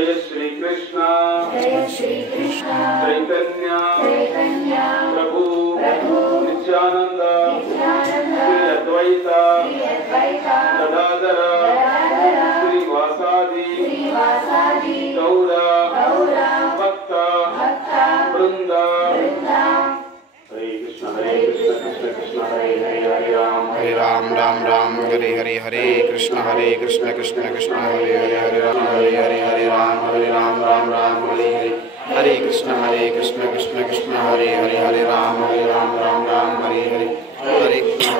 जय श्री कृष्ण चैतन्य प्रभु नित्यानंद श्री अद्वैत गदाधर श्रीवासादि गौर भक्त वृंद। हरे कृष्ण कृष्ण हरे हरे राम राम हरे हरे हरे कृष्ण कृष्ण कृष्ण हरे हरे हरे राम राम हरे हरे कृष्ण कृष्ण हरे हरे राम राम हरे हरे कृष्ण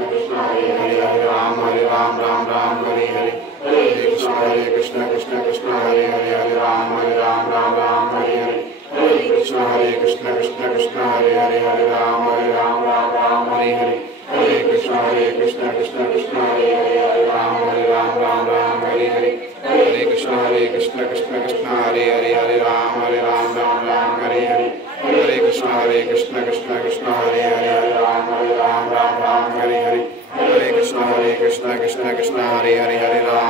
कृष्ण हरे राम राम हरे हरे कृष्ण कृष्ण हरे हरे राम राम हरे हरे कृष्ण कृष्ण हरे हरे राम हरे हरे कृष्ण कृष्ण हरे राम हरे हरे कृष्ण कृष्ण हरे राम हरे हरे कृष्ण कृष्ण हरे राम हरे हरे कृष्ण कृष्ण हरे राम हरे हरे कृष्ण कृष्ण हरे राम हरे हरे कृष्ण कृष्ण हरे राम हरे हरे कृष्ण कृष्ण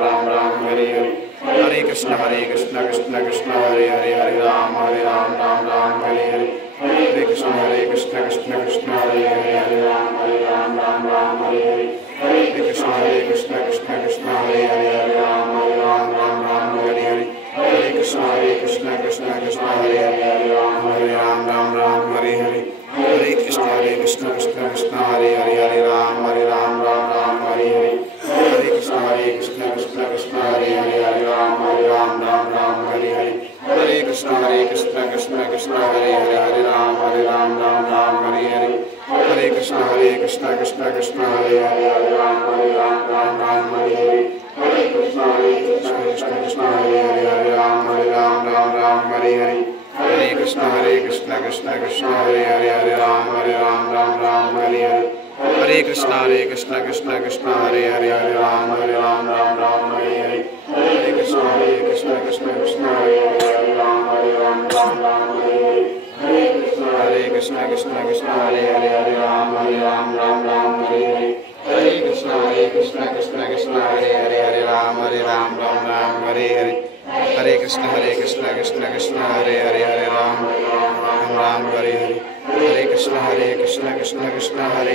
हरे राम हरे हरे कृष्ण कृष्ण हरे राम हरे हरे हरे कृष्ण कृष्ण हरे राम हरे हरे कृष्ण कृष्ण हरे राम हरे हरे हरे कृष्ण कृष्ण हरे राम हरे हरे हरे कृष्ण कृष्ण हरे राम हरे हरे हरे कृष्ण हरे राम हरे हरे हरे कृष्ण कृष्ण हरे राम हरे हरे हरे कृष्ण कृष्ण हरे राम हरे हरे हरे कृष्ण कृष्ण हरे राम हरे हरे हरे कृष्ण कृष्ण हरे राम हरे हरे हरे कृष्ण कृष्ण हरे राम हरे हरे हरे कृष्ण कृष्ण हरे राम हरे हरे हरे कृष्ण कृष्ण हरे राम हरे हरे हरे कृष्ण कृष्ण हरे राम हरे हरे हरे कृष्ण कृष्ण हरे राम हरे हरे हरे कृष्ण कृष्ण हरे राम हरे हरे हरे कृष्ण हरे राम हरे हरे हरे कृष्ण हरे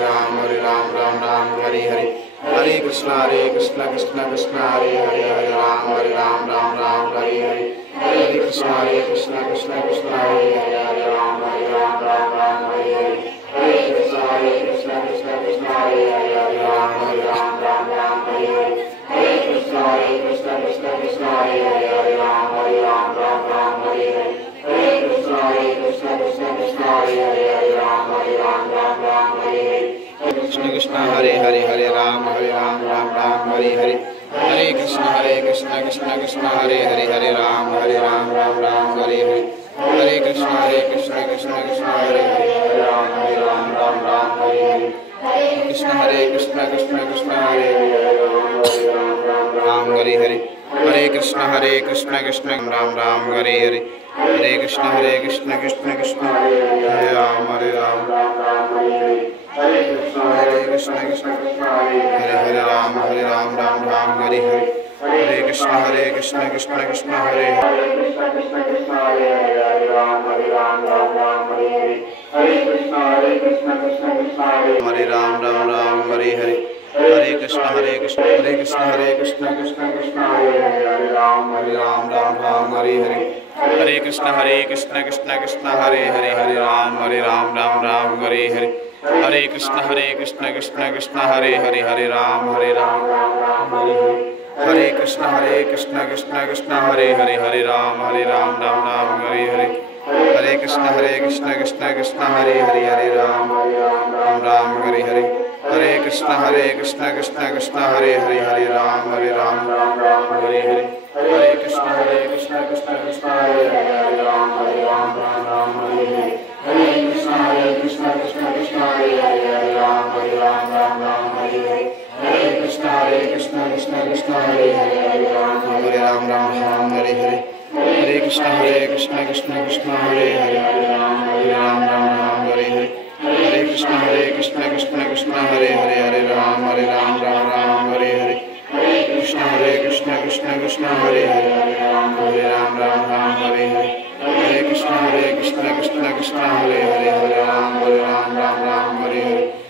राम हरे हरे कृष्ण हरे हरे राम हरे हरे हरे कृष्ण कृष्ण हरे राम हरे हरे हरे कृष्ण कृष्ण हरे राम हरे हरे कृष्ण कृष्ण हरे राम हरे हरे हरे कृष्ण राम हरे हरे हरे कृष्ण कृष्ण हरे राम हरे कृष्ण हरे राम हरे हरे हरे कृष्ण कृष्ण हरे हरे राम हरे हरे हरे कृष्ण कृष्ण हरे राम हरे हरे हरे कृष्ण कृष्ण हरे राम हरे हरे हरे कृष्ण कृष्ण हरे राम हरे हरे हरे कृष्ण कृष्ण हरे राम हरे हरे हरे कृष्ण कृष्ण हरे राम हरे हरे हरे कृष्ण कृष्ण हरे राम हरे हरे हरे कृष्ण कृष्ण हरे राम हरे हरे हरे कृष्ण कृष्ण हरे राम हरे हरे हरे कृष्ण हरे राम हरे हरे हरे कृष्ण कृष्ण हरे राम हरे हरे हरे कृष्ण कृष्ण हरे राम हरे हरे कृष्ण कृष्ण हरे हरे हरे राम राम राम हरे हरे हरे कृष्ण कृष्ण कृष्ण हरे हरे हरे राम राम राम हरे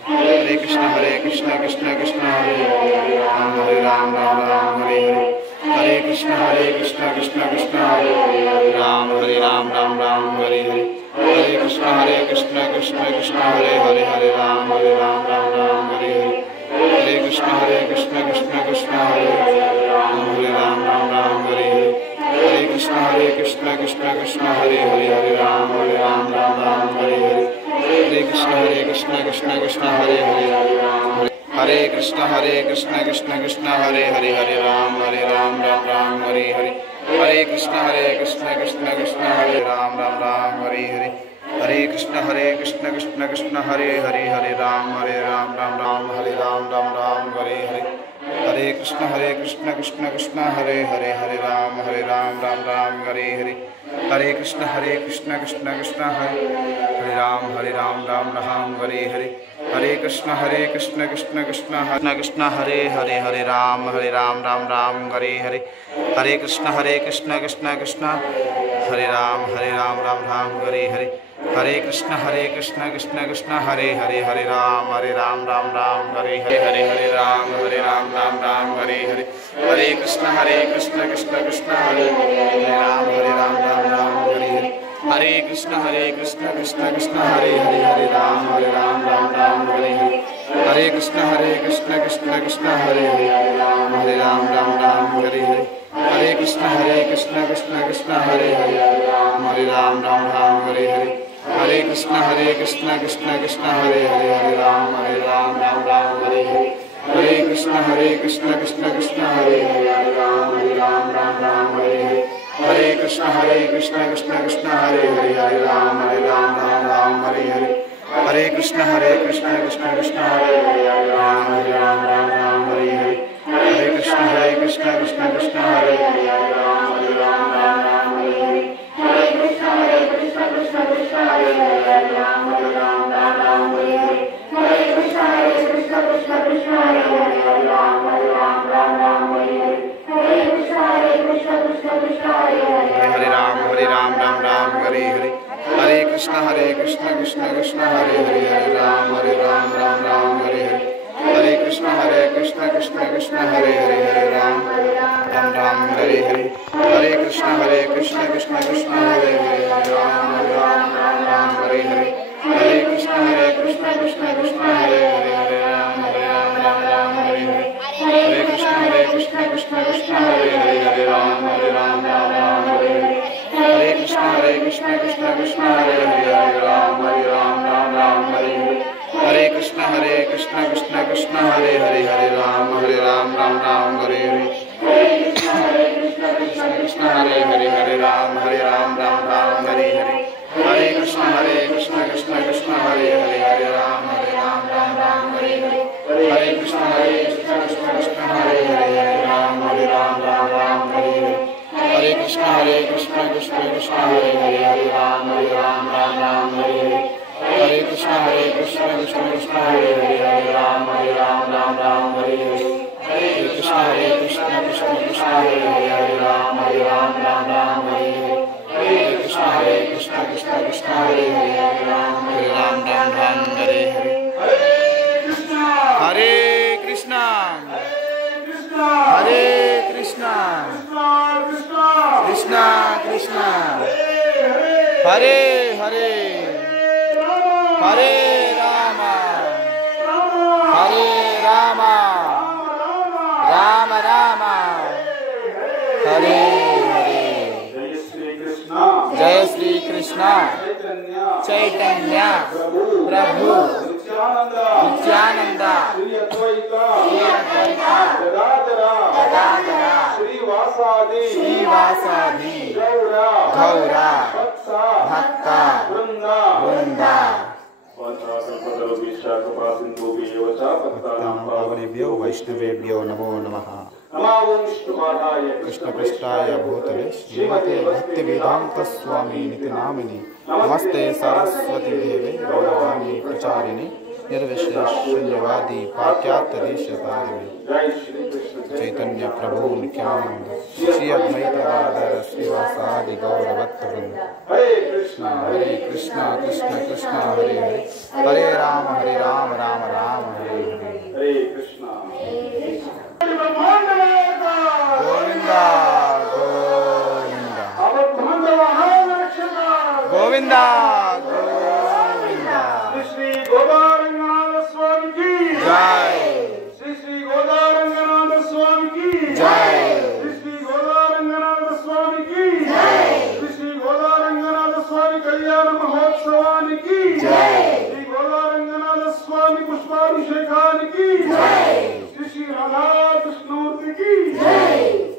हरे हरे कृष्ण कृष्ण कृष्ण हरे राम राम हरे हरे हरे कृष्ण कृष्ण कृष्ण हरे राम राम हरे हरे हरे कृष्ण कृष्ण कृष्ण हरे हरे हरे राम राम हरे हरे हरे कृष्ण कृष्ण कृष्ण हरे राम राम हरे हरे हरे कृष्ण कृष्ण कृष्ण हरे हरे राम राम हरे हरे हरे कृष्ण कृष्ण कृष्ण हरे हरे हरे कृष्ण कृष्ण हरे हरे राम राम हरे हरे हरे कृष्ण कृष्ण कृष्ण हरे राम हरे हरे हरे कृष्ण कृष्ण हरे हरे राम हरे राम हरे राम हरे हरे हरे कृष्ण कृष्ण कृष्ण हरे हरे राम हरे हरे हरे कृष्ण कृष्ण कृष्ण हरे राम हरे हरे हरे कृष्ण कृष्ण कृष्ण हरे हरे राम हरे हरे हरे कृष्ण कृष्ण कृष्ण हरे राम हरे हरे हरे कृष्ण कृष्ण कृष्ण हरे हरे राम हरे हरे हरे राम हरे हरे हरे कृष्ण कृष्ण कृष्ण हरे राम हरे हरे हरे कृष्ण कृष्ण कृष्ण हरे हरे राम हरे हरे हरे कृष्ण कृष्ण कृष्ण हरे राम हरे हरे हरे कृष्ण कृष्ण कृष्ण हरे राम हरे हरे हरे कृष्ण कृष्ण कृष्ण हरे राम हरे हरे हरे कृष्ण कृष्ण कृष्ण हरे राम हरे हरे हरे कृष्ण कृष्ण कृष्ण हरे राम हरे हरे हरे कृष्ण कृष्ण कृष्ण हरे राम हरे हरे हरे कृष्ण कृष्ण कृष्ण हरे राम हरे हरे हरे कृष्ण कृष्ण कृष्ण हरे राम हरे हरे हरे कृष्ण कृष्ण कृष्ण हरे राम हरे हरे हरे कृष्ण कृष्ण कृष्ण हरे राम हरे हरे हरे कृष्ण कृष्ण कृष्ण हरे राम हरे हरे हरे कृष्ण कृष्ण कृष्ण हरे राम हरे हरे हरे कृष्ण कृष्ण कृष्ण हरे राम हरे हरे हरे कृष्ण कृष्ण कृष्ण हरे राम हरे हरे हरे कृष्ण कृष्ण कृष्ण हरे राम हरे हरे हरे कृष्ण कृष्ण कृष्ण हरे राम हरे हरे हरे कृष्ण कृष्ण कृष्ण हरे राम हरे हरे कृष्ण हरे राम हरे हरे हरे कृष्ण कृष्ण कृष्ण हरे राम हरे हरे हरे कृष्ण कृष्ण कृष्ण हरे राम हरे हरे हरे कृष्ण कृष्ण कृष्ण हरे राम हरे हरे हरे कृष्ण कृष्ण कृष्ण हरे राम हरे हरे हरे कृष्ण कृष्ण कृष्ण हरे राम हरे हरे हरे कृष्ण कृष्ण कृष्ण हरे राम हरे हरे हरे कृष्ण कृष्ण कृष्ण हरे हरे हरे राम राम राम हरे हरे जय श्री कृष्ण चैतन्य प्रभु नित्यानंद श्री अद्वैत गदाधर श्रीवासादि गौरा भक्त वृंद पावनेभ्यो वैष्णवेभ्यो नमो नमः। कृष्णपृष्ठाय भूतले श्रीमते भक्तिवेदांत स्वामी निति नामिने नमस्ते सरस्वती देवे गौरवाणी प्रचारिणे निर्विशेष शून्यवादी पाश्चात्य देशतारिणे। चैतन्य प्रभु नित्यानंद श्री अद्वैत गदाधर श्रीवासादि गौरभक्तवृंद। हरे कृष्णा कृष्णा कृष्णा हरे हरे, हरे राम राम राम हरे हरे। हरे कृष्णा गोविंदा गोविंदा गोविंदा। श्री गोदारंगनाथ स्वामी की जय, श्री गोदारंगनाथ स्वामी की जय, श्री गोदारंगनाथ स्वामी की जय, श्री गोदारंगनाथ स्वामी कल्याण महोत्सवानी की जय, श्री गोदारंगनाथ स्वामी पुष्पाभिषेकानी की जय, श्री राधा कृष्णमूर्ति की जय।